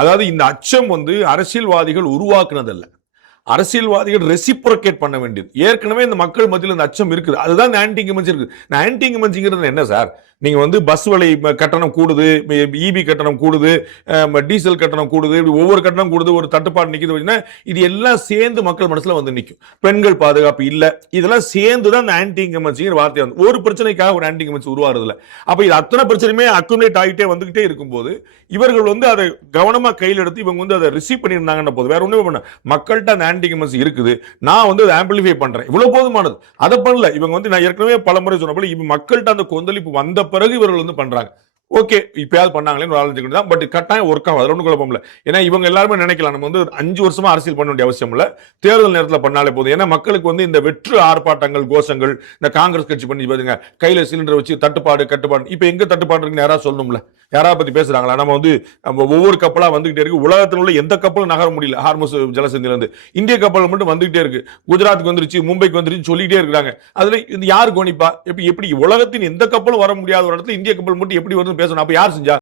அதாவது இந்த அச்சம் அரசியல்வாதிகள் உருவாக்குனதல்ல, அரசியல்வாதிகள் ரெசிப்ரோகேட் பண்ண வேண்டியது. ஏற்கனவே இந்த மக்கள் மத்தியில் இந்த அச்சம் இருக்குது. அதுதான் ஆன்டி இன்கம்பன்சி இருக்குது. ஆன்டி இன்கம்பன்சிங்கிறது என்ன சார்? நீங்க பஸ் விலை கட்டணம் கூடுது, இபி கட்டணம் கூடுது, டீசல் கட்டணம் கூடுது, ஒவ்வொரு கட்டணம் கூடுது, ஒரு தட்டுப்பாடு நிக்குது. இது எல்லாம் சேர்ந்து மக்கள் மனசுல நிக்கும். பெண்கள் பாதுகாப்பு இல்ல, இதெல்லாம் சேர்ந்துதான் அந்த ஆன்டி இன்கம்பன்சிங்கிற வார்த்தை ஒரு பிரச்சனைக்காக ஒரு ஆன்டி இன்கம்பன்சி உருவாறதில்ல. அப்ப இது அத்தனை பிரச்சனையுமே அக்குமுலேட் ஆகிட்டே வந்துகிட்டே இருக்கும்போது இவர்கள் அதை கவனமா கையில் எடுத்து இவங்க அதை ரிசீவ் பண்ணியிருந்தாங்கன்ற போது வேற ஒண்ணுமே பண்ண மக்கள்கிட்ட அந்த ஆன்டி இன்கம்பன்சி இருக்குது, நான் அதை ஆம்பிளிஃபை பண்றேன், இவ்வளவு போதுமானது. அதை பண்ணல இவங்க. நான் ஏற்கனவே பல முறை சொன்ன போல மக்கள்கிட்ட அந்த கொந்தளிப்பு வந்த பிறகு இவர்கள் பண்றாங்க. ஓகே, இப்பயாவது பண்ணாங்களே ஒரு ஆலோசனை தான். பட் கட்டாயம் ஒர்க் ஆகும், அதுல ஒன்றும் குழப்பம் இல்லை. ஏன்னா இவங்க எல்லாருமே நினைக்கலாம் நம்ம 5 வருஷமா அரசியல் பண்ண வேண்டிய அவசியம் இல்லை, தேர்தல் நேரத்தில் பண்ணாலே போதும். ஏன்னா மக்களுக்கு இந்த வெற்று ஆர்ப்பாட்டங்கள், கோஷங்கள், இந்த காங்கிரஸ் கட்சி பண்ணி பாருங்க, கையில சிலிண்டர் வச்சு தட்டுப்பாடு கட்டுப்பாடு. இப்ப எங்க தட்டுப்பாடு இருக்குன்னு யாராவது சொல்லணும்ல? யாராவது பத்தி பேசுறாங்களா? நம்ம ஒவ்வொரு கப்பலா வந்துகிட்டே இருக்கு. உலகத்தில் உள்ள எந்த கப்பலும் நகர முடியல. ஹார்முஸ் ஜலசந்தில இருந்து இந்திய கப்பல் மட்டும் வந்துகிட்டே இருக்கு. குஜராத்துக்கு வந்துருச்சு, மும்பைக்கு வந்துருச்சு சொல்லிட்டே இருக்காங்க. அதுல யாரு கவனிப்பா? எப்படி உலகத்தின் எந்த கப்பலும் வர முடியாத ஒரு இடத்துல இந்திய கப்பல் மட்டும் எப்படி வருது பேசணும்? அப்ப யார் செஞ்சா?